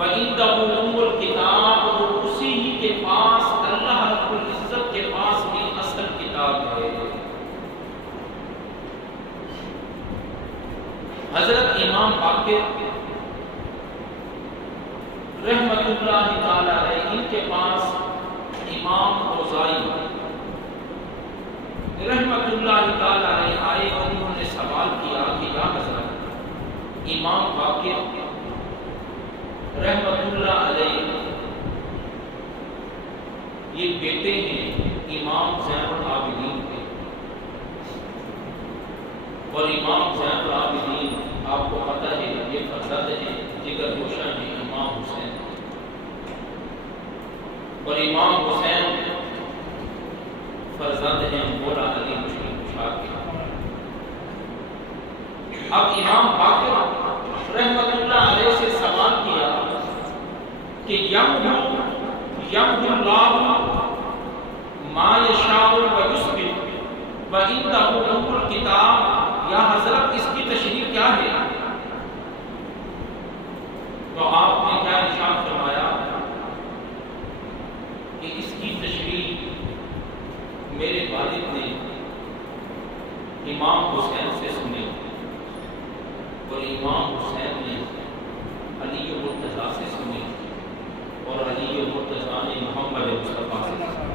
وَعِندَهُ أُمُّ الْكِتَابِ، اور اسی ہی کے پاس اللہ رب العزت کے پاس بھی اصل کتاب ہے۔ حضرت امام باقر رحمت اللہ تعالی علیہ، ان کے پاس امام اوزائی رحمت اللہ تعالی علیہ آئے اور انہوں نے سوال کیا کہ یا حضرت امام باقر رحمت اللہ علیہ یہ بیٹے ہیں امام زین العابدین کے، اور امام زین العابدین آپ کو پتہ ہے یہ فرزند ہیں جگر گوشہ ہیں امام حسین، اور امام حسین فرزند ہیں مولا علی مشکل کشا کے۔ اب امام باقر رحمت اللہ علیہ سے سوال کیا کہ یمحو اللہ ما یشاء ویثبت وعنده ام الکتاب، یا حضرت اس کی تشریح کیا ہے؟ تو آپ نے کیا ارشاد فرمایا کہ اس کی تشریح میرے والد نے امام حسین سے سنی، اور امام حسین نے علی مرتضیٰ سے سنی، اور علی مرتضیٰ نے محمد مصطفیٰ سے سنی۔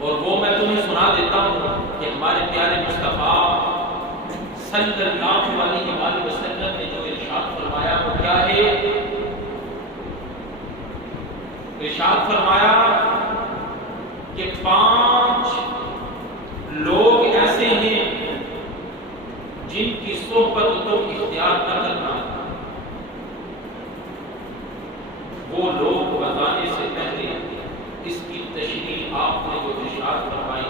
اور وہ میں تمہیں سنا دیتا ہوں کہ ہمارے پیارے مصطفیٰ صلی اللہ علیہ وآلہ وسلم نے جو ارشاد فرمایا وہ کیا ہے؟ ارشاد فرمایا کہ 5 لوگ ایسے ہیں جن کی صحبت تم اختیار نہ کرنا، وہ لوگ بتانے سے پہلے اس کی تشریح آپ نے جو ارشاد فرمائی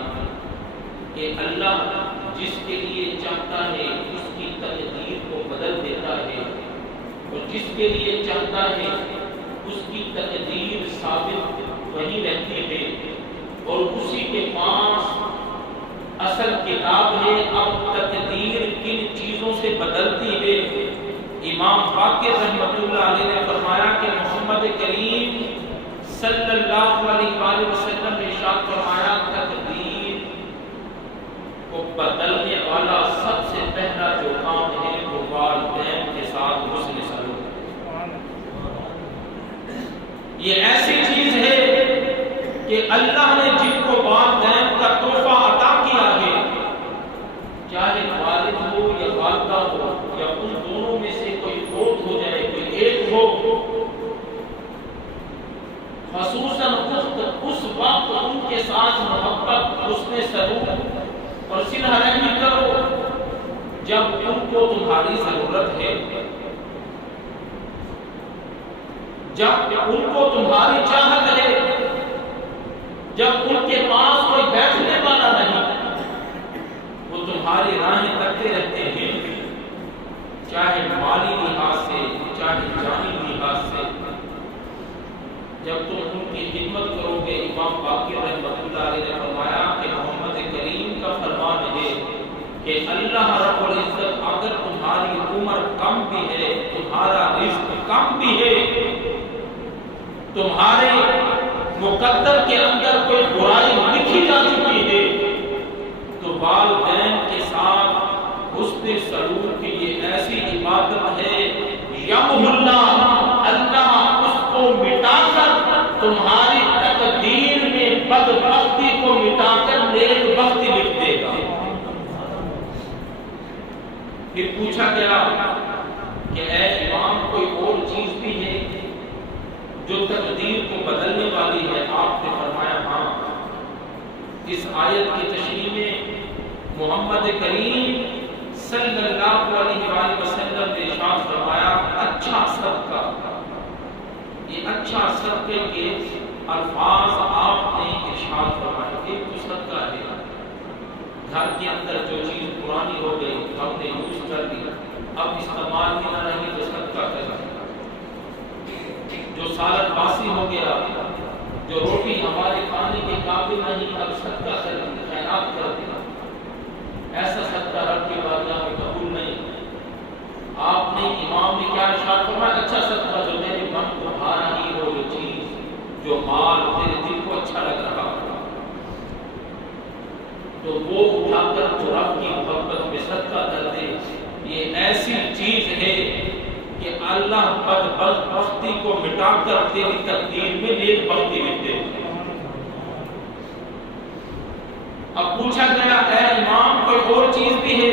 کہ اللہ جس کے لیے چاہتا ہے اس کی تقدیر کو بدل دیتا ہے، اور جس کے لیے چاہتا ہے اس کی تقدیر ثابت وہی رہتی ہے، اور اسی کے پاس اصل کتاب ہے۔ اب تقدیر کن چیزوں سے بدلتی ہے؟ امام باقر رحمت اللہ علیہ نے فرمایا کہ محمد کریم صلی اللہ علیہ وآلہ وسلم نے ارشاد فرمایا تقدیر کو بدلنے والا سب سے پہلا جو کام ہے وہ والدین کے ساتھ حسن سلوک۔ یہ ایسی چیز ہے کہ اللہ نے جن کو والدین کا تحفہ عطا کیا ہے، چاہے والد ہو یا والدہ ہو یا ان دونوں میں سے کوئی فوت ہو جائے، کوئی ایک ہو، خصوصاً اس وقت ان کے ساتھ محبت، حسن سلوک اور صلہ رحمی کرو جب ان کو تمہاری ضرورت ہے، جب ان کو تمہاری چاہت ہے، جب ان کے پاس کوئی بیٹھنے والا نہیں، وہ تمہاری راہیں تکتے رہتے ہیں، چاہے مالی لحاظ سے چاہے جانی لحاظ سے۔ جب تم ان کی خدمت کرو گے، امام باقر رحمۃ اللہ علیہ نے فرمایا کہ محمد کریم کا فرمان ہے کہ اللہ رب العزت اگر تمہاری عمر کم بھی ہے، تمہارا رزق کم بھی ہے، تمہارے مقدر کے اندر کوئی برائی لکھی جا چکی ہے، تو والدین کے ساتھ حسن سلوک کی یہ ایسی عبادت ہے، یمحو اللہ اس کو مٹا کر تمہاری تقدیر میں بدبختی کو مٹا کر نیک بختی لکھ دے گا۔ پھر پوچھا گیا کہ اے امام کوئی اور چیز بھی ہے جو تقدیر کو بدلنے والی ہے؟ آپ نے فرمایا ہاں، اس آیت کی تشریح میں محمد کریم صلی اللہ علیہ وآلہ وسلم نے ارشاد فرمایا اچھا صدقہ، یہ اچھا صدقے کے الفاظ آپ نے ارشاد فرمائے۔ ایک تو صدقہ ہے، گھر کے اندر جو چیز پرانی ہو گئی ہم نے یوز کر دی، اب استعمال میں نہ رہی تو صدقہ کرنا، جو سالن باسی ہو گیا، جو روٹی ہمارے کھانے کے قابل نہیں، اب صدقہ کر دی، خیرات کر دی، ایسا صدقہ رب کی بارگاہ میں قبول نہیں۔ آپ نے امام نے کیا ارشاد فرمایا؟ اچھا صدقہ جو میرے من کو بھا رہی ہو، جو چیز جو مال تیرے دل کو اچھا لگ رہا ہو، تو وہ اٹھا کر تو رب کی محبت میں صدقہ کر دے۔ یہ ایسی چیز ہے کہ اللہ بدبختی کو مٹا کر تیری تقدیر میں نیک بختی لکھ دے۔ اب پوچھا گیا اے امام کوئی اور چیز بھی ہے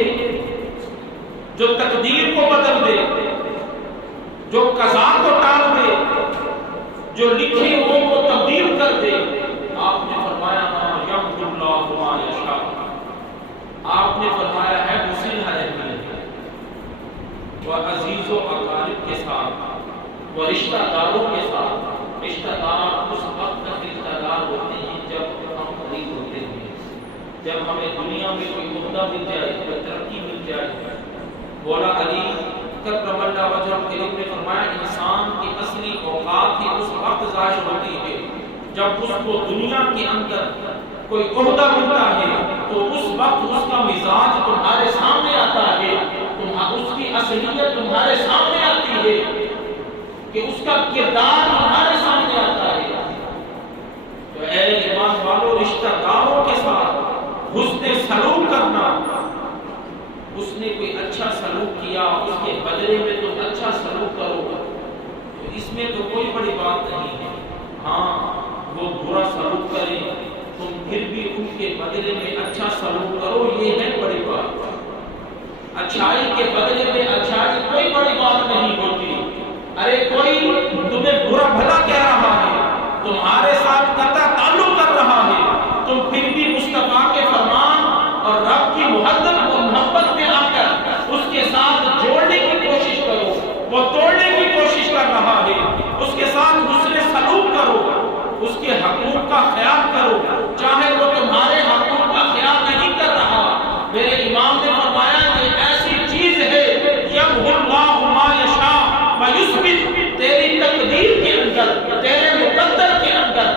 جو تقدیر کو بدل دے، جو قضا کو ٹال دے، جو لکھے ہوئے کو تبدیل کر دے؟ آپ نے فرمایا ہاں، یمحو اللہ ما یشاء۔ آپ نے فرمایا ہے مصلح اہمیت وہ عزیز و اقارب کے ساتھ، وہ رشتہ داروں کے ساتھ۔ رشتہ دار اس وقت تک رشتہ دار ہوتے ہیں جب ہم قریب ہوتے ہیں، جب ہمیں دنیا میں کوئی عہدہ مل جائے، کوئی ترقی مل جائے۔ مولا علی کرم اللہ وجہہ کریم نے فرمایا انسان کی اصلی اوقات ہی اس وقت ظاہر ہوتی ہے جب اس کو دنیا کے اندر کوئی عہدہ ملتا ہے، تو اس وقت اس کا مزاج تمہارے سامنے آتا ہے، اس کی اصلیت تمہارے سامنے آتی ہے، کہ اس کا کردار تمہارے سامنے آتا ہے۔ تو اے ایمان والو، رشتہ داروں کے ساتھ حسن سلوک کرنا، اس نے کوئی اچھا سلوک کیا، اس کے بدلے میں تم اچھا سلوک کرو، تو اس میں تو کوئی بڑی بات نہیں ہے۔ ہاں، وہ برا سلوک کریں، تم پھر بھی ان کے بدلے میں اچھا سلوک کرو، یہ ہے بڑی بات۔ اچھائی کے بدلے میں اچھائی کوئی بڑی بات نہیں ہوتی۔ ارے کوئی تمہیں برا بھلا کہہ رہا ہے، تمہارے ساتھ قطع تعلق کر رہا ہے، تم پھر بھی مصطفیٰ کے فرمان اور رب کی محبت میں آ کر اس کے ساتھ جوڑنے کی کوشش کرو۔ وہ توڑنے کی کوشش کر رہا ہے، اس کے ساتھ حسن سلوک کرو، اس کے حقوق کا خیال کرو، چاہے وہ تمہارے حقوق کا خیال نہیں کر رہا۔ میرے امام نے فرمایا یہ ایسی چیز ہے یمحو اللہ ما یشاء ویثبت، تیری تقدیر کے اندر، تیرے مقدر کے اندر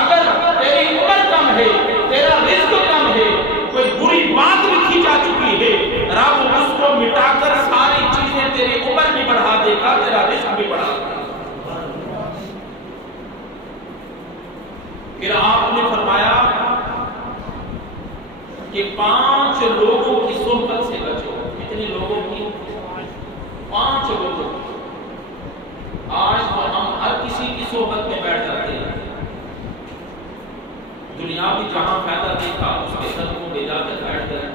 اگر تیری عمر کم ہے، تیرا رزق کم ہے، کوئی بری بات لکھی جا چکی ہے، رب اس کو مٹا کر ساری چیزیں تیری عمر بھی بڑھا دے گا، تیرا رزق بھی بڑھا دے گا۔ پھر آپ نے فرمایا کہ 5 لوگوں کی صحبت سے بچو۔ کتنے لوگوں کی؟ 5 لوگوں کی۔ آج تو ہم ہر کسی کی صحبت میں بیٹھ جاتے ہیں، دنیاوی جہاں فائدہ دیکھا اس کے صدقوں میں جا کر بیٹھ گئے،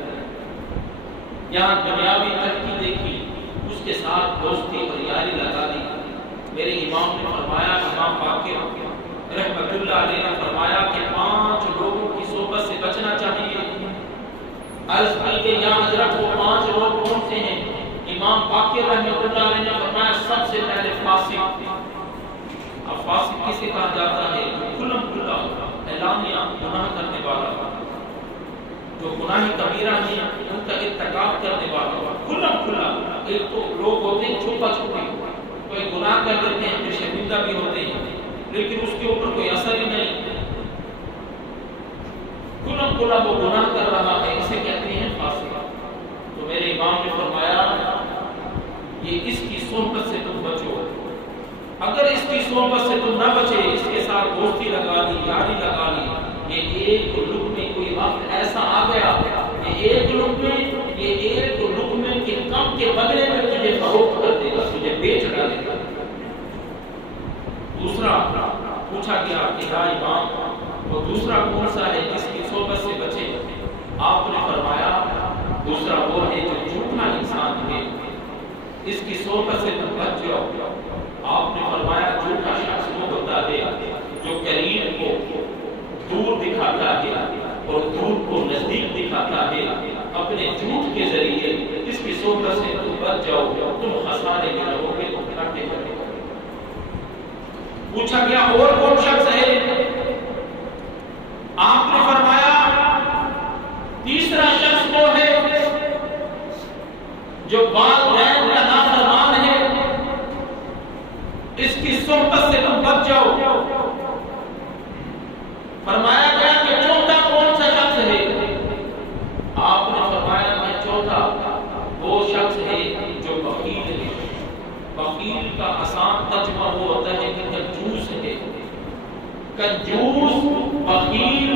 یہاں دنیاوی ترقی دیکھی اس کے ساتھ دوستی اور یاری لگا دی۔ میرے امام نے فرمایا، امام باقر رحمت اللہ علیہ نے فرمایا کہ 5 لوگوں کی صحبت سے بچنا چاہیے۔ عرض کی کہ یا حضرت وہ 5 لوگ کون سے ہیں؟ امام باقر رحمت اللہ علیہ نے فرمایا سب سے پہلے فاسق۔ اب فاسق کسے کہا جاتا ہے؟ کھلم کھلا اعلانیہ گناہ کرنے والا، جو گناہ کبیرہ ہیں ان کا ارتکاب کرنے والا، کھلم کھلا۔ ایک تو لوگ ہوتے ہیں چھپا چھپی، کوئی گناہ کر لیتے ہیں پھر شرمندہ بھی ہوتے ہیں، لیکن اس کے اوپر کوئی اثر ہی نہیں، کھلم کھلا وہ گناہ کر رہا ہے، اسے کہتے ہیں فاسق۔ تو میرے امام نے فرمایا یہ اس کی صحبت سے تم بچو۔ اگر اس کی صحبت سے تم نہ بچے، اس کے ساتھ دوستی لگا لی، یاری لگا لی، یہ ایک لقمے کوئی وقت ایسا آ گیا کہ ایک لقمے کے کم کے بدلے میں تجھے فروخت کر دے گا، تجھے بیچ ڈالے گا۔ دوسرا پوچھا گیا کہ یا امام وہ دوسرا کون سا ہے جس کی صحبت سے بچے؟ آپ نے فرمایا دوسرا وہ ہے جو جھوٹا انسان ہے، اس کی صحبت سے تم بچ جاؤ۔ آپ نے فرمایا جھوٹا شخص وہ ہوتا ہے جو قریب کو دور دکھاتا ہے اور دور کو نزدیک دکھاتا ہے اپنے جھوٹ کے ذریعے۔ اس کی صحبت سے تم بچ جاؤ، تم خسارے میں رہو گے، تم گھاٹے میں رہو گے۔ پوچھا گیا اور کون شخص ہے؟ آپ نے فرمایا تیسرا شخص وہ ہے جو والدین کا نافرمان ہے، اس کی صحبت سے تم بچ جاؤ۔ فرمایا گیا کہ چوتھا کون سا شخص ہے؟ آپ نے فرمایا کہ چوتھا وہ شخص ہے جو بخیل ہے، بخیل کا آسان ترجمہ وہ ہوتا ہے کہ کنجوس ہے. کنجوس بخیل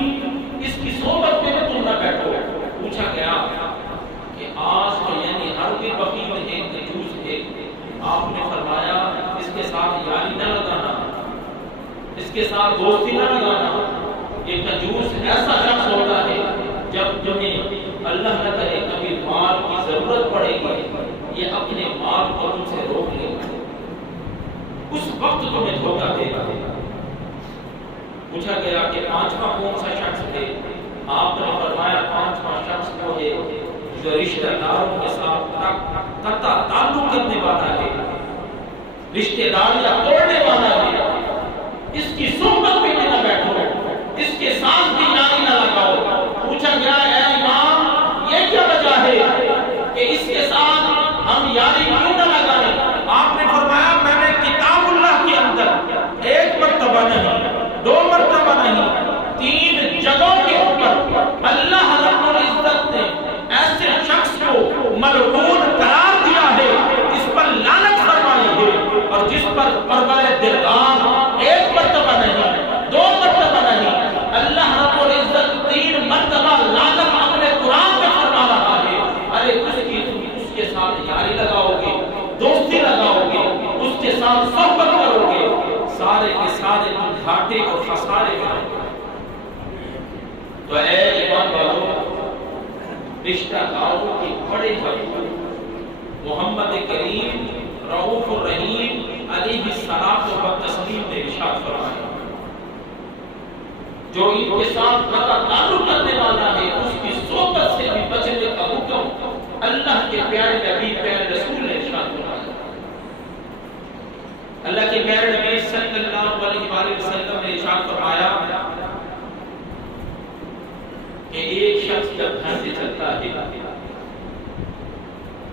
اس کی صحبت میں تم نہ بیٹھو. پوچھا گیا کہ آج تو یعنی ہر کوئی بخیل ہے کنجوس ہے. آپ نے فرمایا اس کے ساتھ یاری نہ لگانا, اس کے ساتھ دوستی نہ لگانا. یہ کنجوس ایسا شخص ہوتا ہے جب تمہیں اللہ نہ کرے کبھی مال کی ضرورت پڑے گی, یہ اپنے مال کو تم سے روک لے گا, اس وقت تمہیں دھوکہ دے گا. پوچھا گیا کہ پانچواں کون سا شخص ہے؟ آپ نے فرمایا پانچواں شخص وہ ہے جو رشتہ داروں کے ساتھ قطع تعلق کرنے والا ہے, رشتہ داریاں توڑنے والا ہے. اس کی صحبت میں نہ بیٹھو, اس کے ساتھ بھی یاری نہ لگاؤ. پوچھا گیا اے امام یہ کیا وجہ ہے کہ اس کے ساتھ ہم یاری کیوں نہ لگائیں؟ آپ نے فرمایا میں نے کتاب اللہ کے اندر ایک مرتبہ نہیں, دو مرتبہ نہیں, 3 جگہوں کے اوپر اللہ رب العزت نے ایسے شخص کو ملعون قرار دیا ہے, اس پر لعنت فرمائی ہے, اور جس پر پروردگار ایک مرتبہ نہیں, 2 مرتبہ نہیں, اللہ رب العزت 3 مرتبہ لعنت اپنے قرآن میں فرما رہا ہے. ارے اس کے ساتھ یاری لگاؤ گے, دوستی لگاؤ گے, اس کے ساتھ صحبت کرو گے, سارے کے سارے تم گھاٹے اور خسارے میں. تو اے ایمان والوں, رشتہ داروں کے بڑے حقوق محمد کریم رؤوف الرحیم علیہ الصلوۃ والتسلیم نے ارشاد فرمایا, جو ان کے ساتھ قطع تعلق کرنے والا ہے اس کی صحبت سے بھی بچنے کا حکم اللہ کے پیارے نبی پیارے رسول نے ارشاد فرمایا. اللہ کے پیارے نبی صلی اللہ علیہ وآلہ وسلم نے ارشاد فرمایا کہ ایک شخص جب گھر سے چلتا ہے,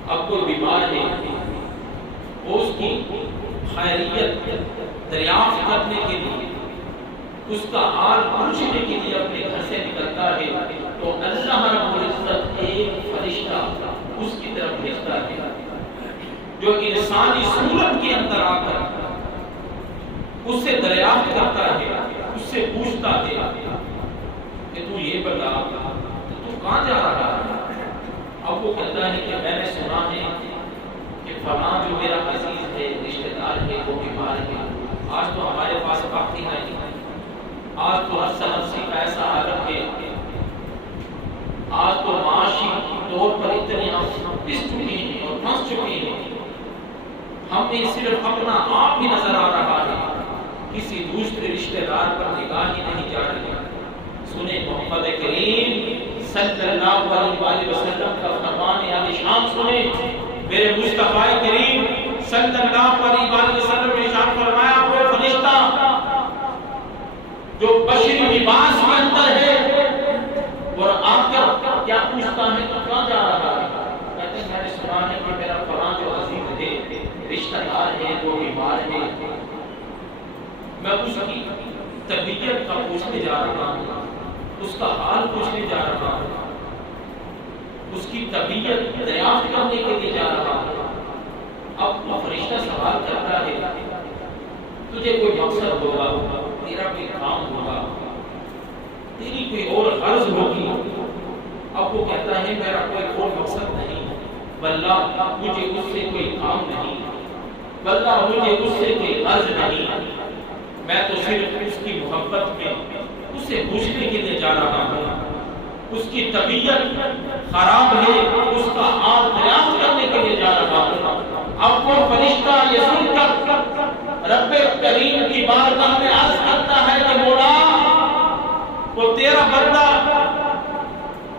اب کوئی بیمار ہے, وہ اس کی خیریت دریافت کرنے کے لیے, اس کا حال پوچھنے کے لیے اپنے گھر سے نکلتا ہے, تو اللہ رب العزت ایک فرشتہ اس کی طرف بھیجتا ہے جو انسانی صورت کے اندر آ کر اس سے دریافت کرتا ہے, اس سے پوچھتا ہے کہ تو یہ بتا تو کہاں جا رہا ہے؟ اب وہ کہتا ہے کہ میں نے سنا ہے کہ فلاں جو میرا عزیز ہے, رشتہ دار ہے, وہ بیمار ہے, آج تو ہمارے پاس وقت ہی نہیں, آج تو ہر سنفسی کا ایسا حالت ہے, آج تو معاشی طور پر اتنے ہم پس چکے ہیں اور پھنس چکے ہیں, ہمیں صرف اپنا آپ ہی نظر آ رہا ہے, کسی دوسرے رشتہ دار پر نگاہ ہی نہیں جا رہی. سنیں محمد کریم صلی اللہ علیہ وآلہ وسلم کا فرمان عالی شان سنیں. میرے مصطفیٰ کریم صلی اللہ علیہ وآلہ وسلم نے ارشاد فرمایا وہ فرشتہ جو بشری لباس کے اندر ہے اور آ کر کیا پوچھتا ہے تو کہاں جا رہا ہے؟ کہتے ہیں میں نے سنا ہے کہ میرا فلاں جو عزیز ہے, رشتہ دار ہے, وہ بیمار ہے, میں اس کی طبیعت کا پوچھنے جا رہا ہوں, اس کا حال پوچھنے جا رہا ہوں, اس کی طبیعت دریافت کرنے کے لیے جا رہا ہوں. اب وہ فرشتہ سوال کرتا ہے تجھے کوئی مقصد ہوگا, تیرا کوئی کام ہوگا, تیری کوئی اور غرض ہوگی. اب وہ کہتا ہے میرا کوئی اور مقصد نہیں, واللہ مجھے اس سے کوئی کام نہیں, واللہ مجھے اس سے کوئی غرض نہیں, میں تو صرف اس کی محبت میں اسے پوچھنے کے لیے جا رہا ہوں. اس کی طبیعت خراب ہے, اس کا حال دریافت کرنے کے لیے جا رہا ہوں. اب وہ فرشتہ یہ سن کر رب کریم کی بارگاہ میں عرض کرتا ہے کہ مولا وہ تیرا بندہ,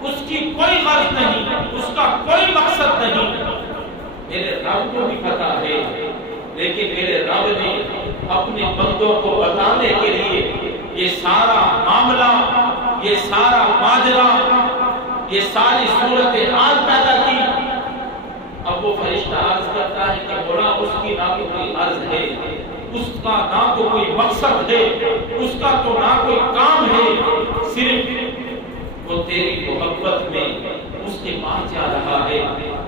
اس کی کوئی غرض نہیں, اس کا کوئی مقصد نہیں, میرے رب کو بھی پتا ہے, لیکن میرے رب نے اپنے بندوں کو بتانے کے لیے یہ سارا معاملہ, یہ سارا ماجرا, یہ ساری صورتحال پیدا کی. اب وہ فرشتہ عرض کرتا ہے کہ مولا اس کی نہ تو کوئی عرض ہے, اس کا نہ تو کوئی مقصد ہے, اس کا تو نہ کوئی کام ہے, صرف وہ تیری محبت میں اس کے پاس جا رہا ہے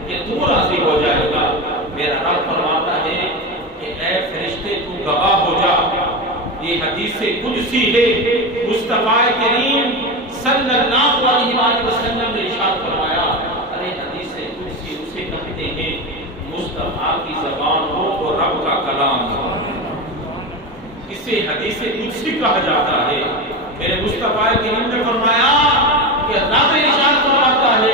کہ تو راضی ہو جائے گا. میرا رب فرماتا ہے کہ حدیث قدسی ہے، مصطفیٰ کریم صلی اللہ علیہ وآلہ وسلم نے ارشاد فرمایا، ارے حدیث قدسی اسے کہتے ہیں مصطفیٰ کی زبان ہو اور رب کا کلام ہو، اسے حدیث قدسی کہا جاتا ہے۔ میرے مصطفیٰ کریم نے فرمایا کہ رب ارشاد فرماتا ہے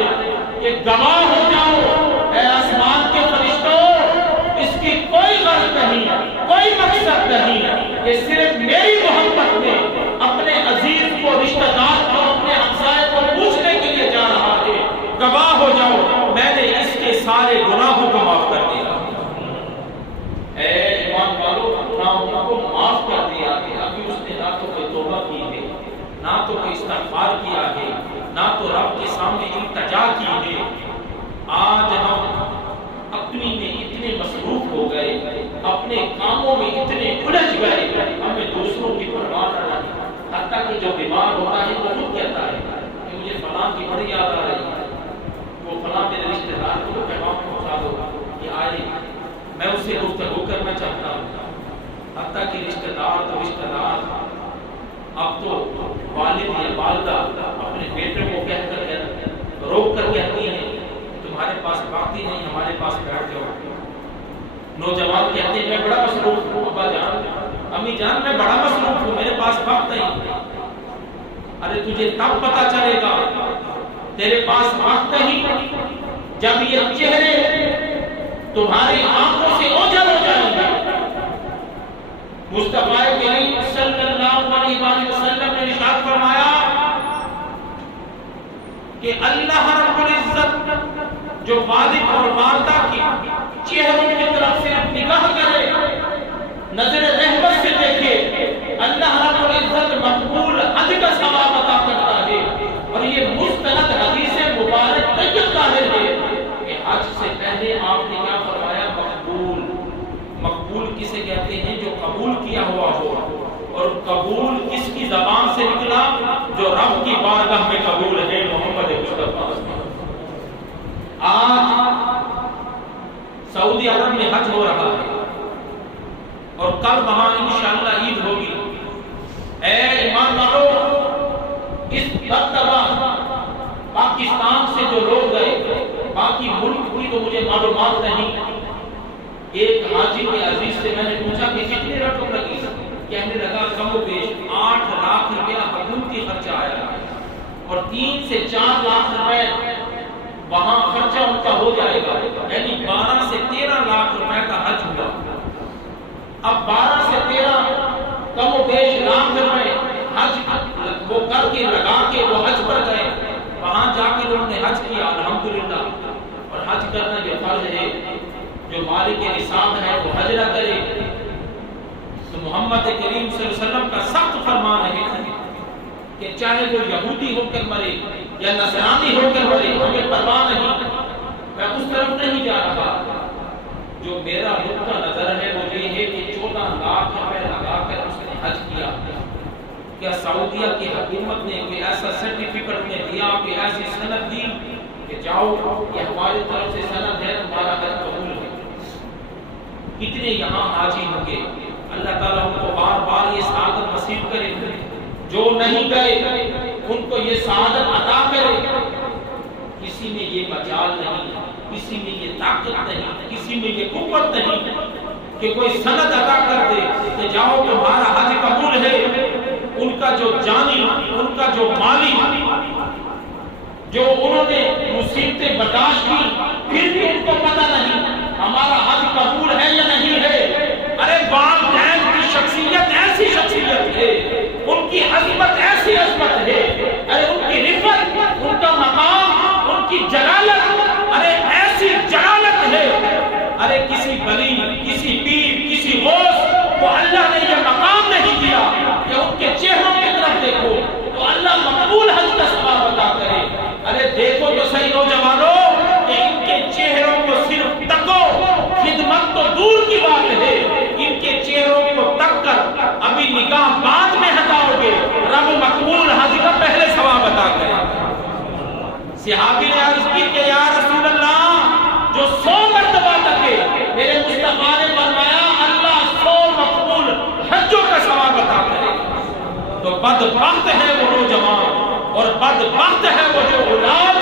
کہ گواہ ہو جاؤ اے آسمان کے فرشتوں، اس کی کوئی غرض نہیں، کوئی مقصد نہیں، یہ صرف میری محبت میں اپنے عزیز کو، رشتہ دار کو، اپنے ہمسائے کو پوچھنے کے لیے جا رہا ہے، گواہ ہو جاؤ میں نے اس کے سارے گناہوں کو معاف کر دیا۔ اے ایمان والو، گناہوں کو معاف کر دیا کہ ابھی اس نے نہ تو کوئی توبہ کی ہے، نہ تو کوئی استغفار کیا ہے، نہ تو رب کے سامنے التجا کی ہے۔ آج ہم اپنی میں اتنے مصروف ہو گئے، اپنے کاموں میں اتنے الجھ گئے، ہمیں دوسروں کی پرواہ نہ رہی۔ حتیٰ کہ جو بیمار ہوتا ہے وہ خود کہتا ہے کہ مجھے فلاں کی بڑی یاد آ رہی ہے، وہ فلاں میرے رشتے دار کو پیغام پہنچا دو کہ آئے، میں اس سے گفتگو کرنا چاہتا ہوں۔ حتیٰ کہ رشتے دار تو رشتے دار، اب تو والد یا والدہ اپنے بیٹے کو کہہ کر روک کر کہتی ہیں تمہارے پاس وقت ہی نہیں، ہمارے پاس بیٹھ جاؤ۔ نوجوان کہتے ہیں میں بڑا مصروف ہوں، ابا جان، امی جان، میں بڑا مصروف ہوں، میرے پاس وقت نہیں۔ ارے تجھے تب پتہ چلے گا تیرے پاس وقت نہیں جب یہ چہرے تمہاری آنکھوں سے اوجھل ہو جائیں گے۔ مصطفیٰ کریم صلی اللہ علیہ وآلہ وسلم نے ارشاد فرمایا کہ اللہ رب العزت جو والد اور والدہ کی چہروں کی طرف سے نگاہ کرے، نظر رحمت سے دیکھے، اللہ رب العزت مقبول حج کا ثواب عطا کرتا ہے۔ اور یہ مستند حدیث مبارک طیب ظاہر ہے کہ حج سے پہلے آپ نے کیا فرمایا؟ مقبول۔ مقبول کسے کہتے ہیں؟ جو قبول کیا ہوا ہو۔ اور قبول کس کی زبان سے نکلا؟ جو رب کی بارگاہ میں قبول ہے، محمد مصطفیٰ۔ آج سعودی عرب میں حج ہو رہا ہے اور کل وہاں انشاءاللہ عید ہوگی۔ اے ایمان والو، اس مرتبہ پاکستان سے جو لوگ گئے، باقی ملک کی تو مجھے معلومات نہیں، ایک حاجی کے عزیز سے میں نے پوچھا کہ کتنی رقم لگی؟ کہنے لگا کم و بیش 8 لاکھ روپیہ حکومتی خرچہ آیا اور 3 سے 4 لاکھ روپے وہاں خرچہ ان کا ہو جائے گا، یعنی 12 سے 13 لاکھ روپے کا حج ہوا۔ اب 12 سے 13 کم و بیش لاکھ روپے حج وہ کر کے لگا کے وہ حج پر گئے، وہاں جا کر انہوں نے حج کیا الحمدللہ۔ اور حج کرنا یہ فرض ہے، جو مالک نصاب ہے وہ حج نہ کرے تو محمد کریم صلی اللہ علیہ وسلم کا سخت فرمان ہے کہ چاہے وہ یہودی ہو کر مرے یا نصرانی ہو کر مرے، ہمیں پرواہ نہیں، میں اس طرف نہیں جا رہا۔ جو میرا نقطہ نظر ہے وہ یہ ہے کہ 14 لاکھ روپے لگا کر اس نے حج کیا، کیا سعودیہ کی حکومت نے کوئی ایسا سرٹیفکیٹ نے دیا، کوئی ایسی سند دی کہ جاؤ یہ ہماری طرف سے سند ہے، تمہارا حج قبول ہے؟ کتنے یہاں حاجی ہوں گے، اللہ تعالیٰ ان کو بار بار یہ سعادت نصیب کرے، جو نہیں گئے ان کو یہ سعادت عطا کرے۔ کسی میں یہ مجال نہیں، کسی میں یہ طاقت نہیں، کسی میں یہ قوت نہیں کہ کوئی سند عطا کر دے کہ جاؤ تمہارا حج قبول ہے۔ ان کا جو جانی، ان کا جو مالی، جو انہوں نے مصیبتیں برداشت کی، پھر بھی ان کو پتہ نہیں ہمارا حج قبول ہے یا نہیں ہے۔ ارے والدین کی شخصیت ایسی شخصیت ہے، ان کی عظمت ایسی عظمت ہے، ارے ان کی رفت، ان کا مقام، ان کی جلالت، ارے ایسی جلالت ہے۔ ارے کسی ولی، کسی پیر، کسی غوث کو اللہ نے یہ مقام نہیں دیا کہ ان کے چہروں کی طرف دیکھو تو اللہ مقبول حج کا ثواب عطا کرے۔ ارے دیکھو تو صحیح نوجوانوں کہ ان کے چہروں کو صرف تکو، خدمت تو دور کی بات ہے، ان کے چہروں کو تک کر ابھی نگاہ بعد میں ہٹاؤ گے، رب مقبول حج کا پہلے ثواب عطا کرے۔ صحابی نے عرض کی کہ یا رسول اللہ، جو 100 مرتبہ تکے، میرے مصطفیٰ نے فرمایا اللہ 100 مقبول حجوں کا ثواب عطا کرے۔ تو بدبخت ہے وہ نوجوان اور بدبخت ہے وہ جو اولاد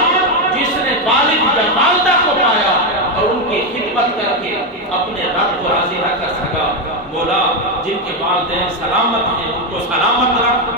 جس نے والد یا والدہ کو پایا اور ان کی خدمت کر کے اپنے رب کو راضی نہ کر سکا۔ مولا جن کے والدین سلامت ہیں ان کو سلامت رکھ۔